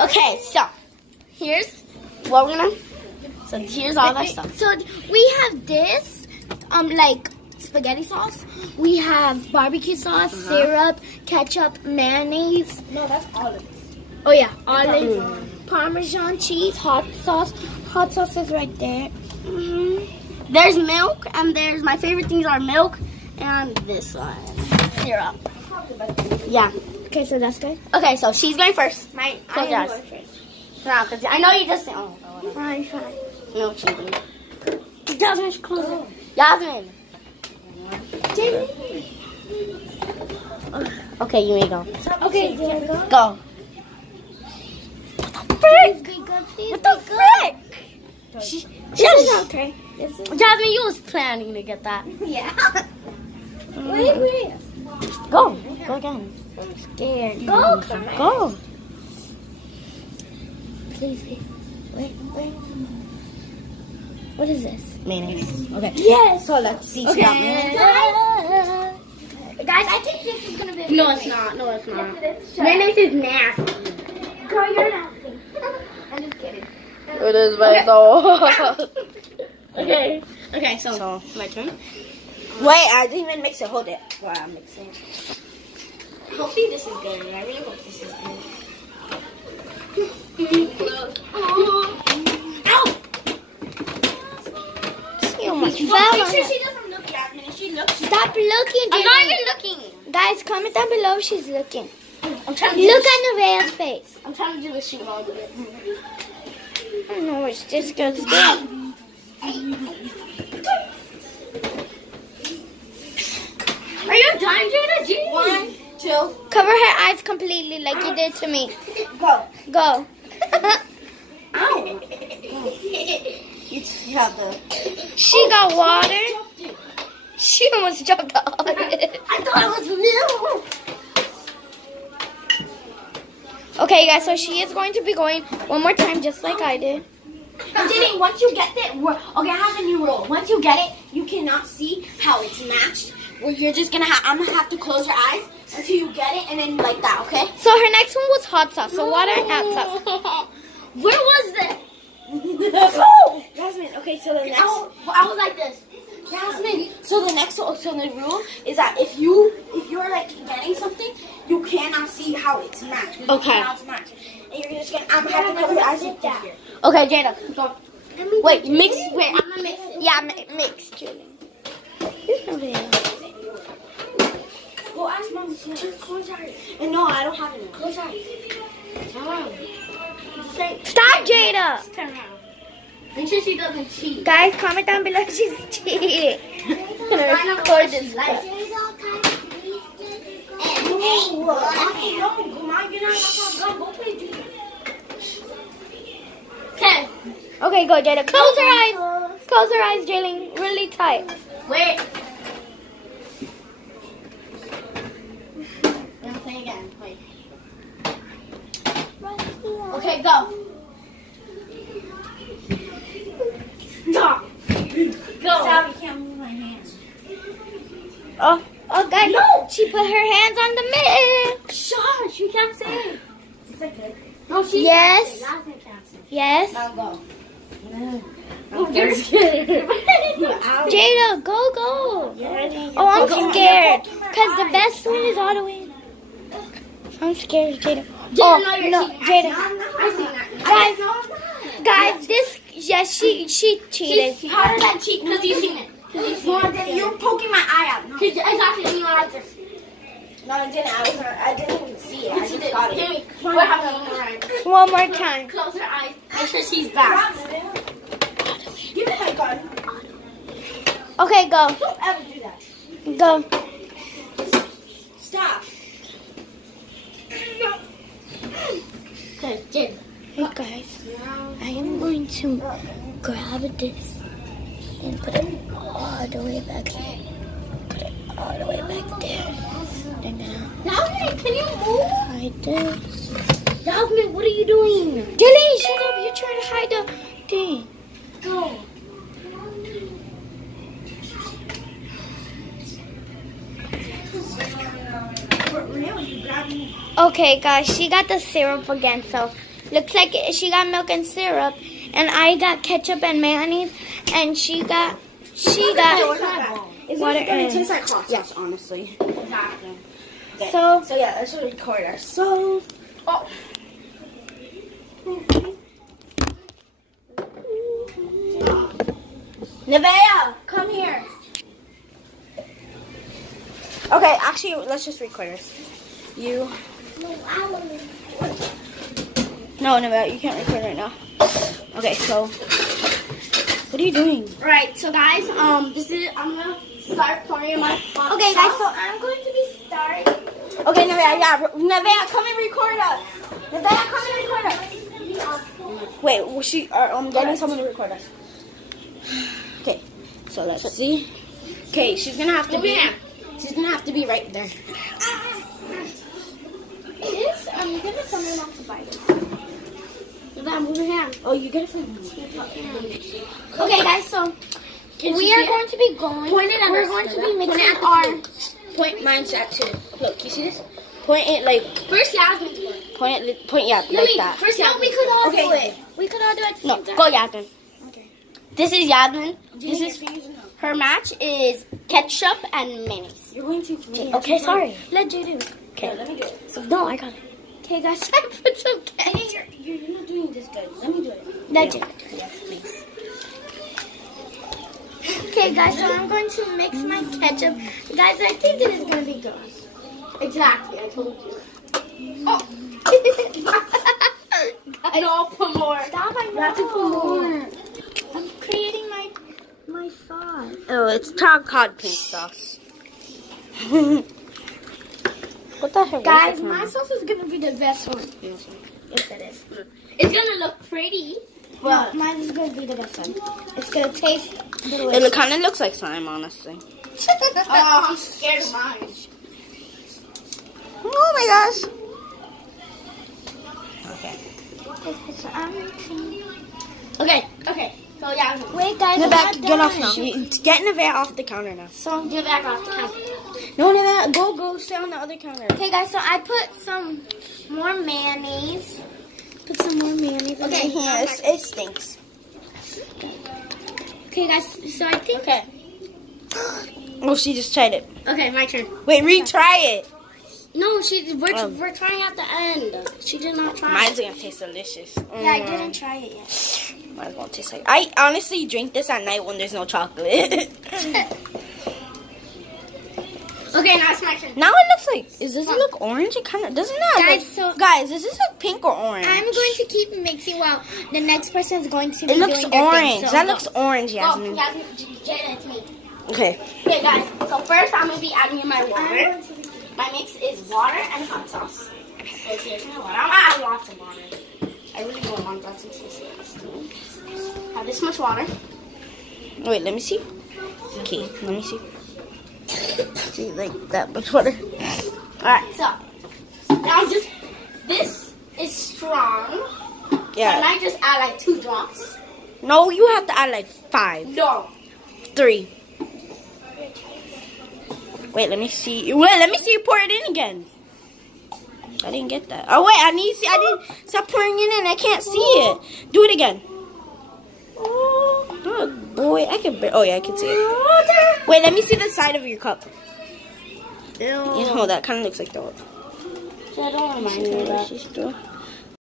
Okay, so here's what we're gonna. So here's all our stuff. So we have this, like spaghetti sauce. We have barbecue sauce, syrup, ketchup, mayonnaise. No, that's olives. Oh yeah, olive, Parmesan cheese, hot sauce. Hot sauce is right there. There's milk, and there's my favorite things are milk and this one, syrup. Yeah. Okay, so that's good. Okay, so she's going first. I Close your am eyes. going first. No, because I know you just said, oh, Fine. no cheating. Jasmine, close it. Yasmin. Okay, you may go. Okay, there we go. Go. Please be good, please. What the frick? This is okay. Jasmine, you was planning to get that. Yeah. Wait. Go. Go again. I'm scared. Go, come on. Go. Please be. Wait. What is this? Mayonnaise. Okay. Yes. So let's see. Okay. Mayonnaise. Guys, I think this is gonna be. No, it's not. No, it's not. Mayonnaise is nasty. Girl, you're nasty. I'm just kidding. It is my soul. Okay. Okay, so my turn. Wait, I didn't even mix it. Hold it. While I'm mixing. Hopefully this is good. I really hope this is good. Ow! You almost fell Make on sure it. she doesn't look at me. She looks. Stop looking, I'm Jenny. not even looking. Guys, comment down below if she's looking. I'm trying to do Look this. at Nevaeh's face. I'm trying to do the shoot all with it. I don't know which this girl's doing. Are you done, Jada? Gee. 1, 2. Cover her eyes completely like you did to me. Go. Go. Ow. You have the. She got water. She almost jumped out. I thought it was milk. Okay, guys, so she is going to be going one more time just like I did. And Jenny, once you get it, okay, I have a new rule. Once you get it, you cannot see how it's matched. Where you're just gonna I'm gonna have to close your eyes until you get it, and then like that, okay? So her next one was hot sauce. So water and hot sauce. Where was that? Jasmine, okay, so the next I was like this. Jasmine, so the rule is that if you're like getting something, you cannot see how it's matched. Okay. How it's matched. And you're just gonna I'm gonna have to cover your eyes with that. Okay, Jada. Go. Wait, mix. Wait, I'm gonna mix it. Yeah, mix, Julie. Go ask Mom. Close your eyes. And no, I don't have any. Close your eyes. Turn around. Stop, Jada. Turn around. Make sure she doesn't cheat. Guys, comment down below if she's cheating. I know what she's like. Okay. Okay, go, Jada. Close her eyes. Close her eyes, Jalen. Really tight. Wait. I'm gonna play again. Wait. Okay, go. Stop. Go. Sorry, can't move my hands. Oh, guys. No. She put her hands on the mix. Shush, you can't say it. It's okay. No, she Yes. Jasmine can't see. Yes. Now go. Oh, you're scared. Jada, go. Oh, I'm scared. Because the best one is all the way. I'm scared, Jada. Jada, No, Jada. I see that. Guys, this, yes, she cheated. How did I cheat? Because you seen it. You're poking my eye out. No, It's actually you like this. no, I didn't. I didn't even see it. I just got it. Jimmy, what happened? One more time. Close her eyes. Make sure she's back. Give it my gun. Okay, go. Don't ever do that. Go. Stop. Okay, Jim. Hey guys, I am going to grab this and put it all the way back here. Put it all the way back there. Then Jasmine, can you move? hide this. Jasmine, what are you doing? Dylan, shut up. You're trying to hide the thing. Go. Okay, guys, she got the syrup again, so looks like she got milk and syrup, and I got ketchup and mayonnaise, and she got water and tastes like hot sauce, honestly. Exactly. Okay. So yeah, let's record ourselves. Oh. Nevaeh, come here. Okay, actually, let's just record us. You. No, Nevaeh, you can't record right now. Okay, so what are you doing? Right, so guys, I'm gonna start pouring my hot okay, sauce. guys, so I'm going to be starting. Okay, Nevaeh, come and record us. Nevaeh, come and record us. Wait, I'm getting someone to record us. Okay, so let's see. Okay, she's gonna have to be right there. I'm gonna tell my mom to buy this. Move your hand. Oh, you get it from Okay, guys, so we are going to be going. We're going to be mixing our. Point mine's at 2. Look, you see this? Point it like First, Yasmin. point yeah, like that. First, No, we could all do it. We could all do it at the No, same time. go Yasmin. Okay. This is Yasmin. This is her match is ketchup and mayonnaise. You're going to. Okay, sorry. Let you do. Okay, Let me do it. So no, I got it. Okay, guys, I put some ketchup. You're not doing this good. Let me do it. Let you. Yes, please. Okay, guys, so I'm going to mix my ketchup. Guys, I think this is gonna be good. Exactly, I told you. Oh. No, put more. Stop! I You have to put more. I'm creating my sauce. Oh, it's called pink sauce. What the heck? Guys, my sauce is gonna be the best one. Yes, it is. It's gonna look pretty. Well, mine is gonna be the best one. It's gonna taste delicious. It kind of looks like slime, honestly. Oh, I'm scared of mine. Oh my gosh. Okay. So I'm mixing. Okay. So yeah, Wait, guys, I'm Nevaeh, not get off done. now. Get Nevaeh off the counter now. So get back off the counter. No, Nevaeh, go stay on the other counter. okay, guys, so I put some more mayonnaise. Put some more mayonnaise. in Okay, there. here, it stinks. Okay, guys, so I think. Okay. Oh, she just tried it. Okay, my turn. Wait, retry it. No, we're trying at the end. She did not try. Mine's gonna taste delicious. Yeah, I didn't try it yet. Mine's gonna taste like. I honestly drink this at night when there's no chocolate. Okay, now it's my turn. Now it looks like. Does it look orange? It kind of doesn't it? Guys, does this look pink or orange? I'm going to keep mixing while the next person is going to be It looks doing their orange. thing, so That looks orange, Oh, Yasmin. Yasmin, get it to me. Okay. Okay, guys. So first, I'm gonna be adding in my water. My mix is water and hot sauce. So here's my water. I'm gonna add lots of water. I really don't want that to taste nasty. Have this much water. Wait, let me see. Okay, let me see. See, like that much water. Alright, so now this is strong. Yeah. Can I just add like 2 drops? No, you have to add like 5. No. 3. Wait, let me see. Wait, let me see you pour it in again. I didn't get that. Oh wait, I didn't stop pouring it in. I can't see it. Do it again. Oh boy, I can. Oh yeah, I can see it. Wait, let me see the side of your cup. Ew. You know, that kind of looks like that. So I don't remind me of that.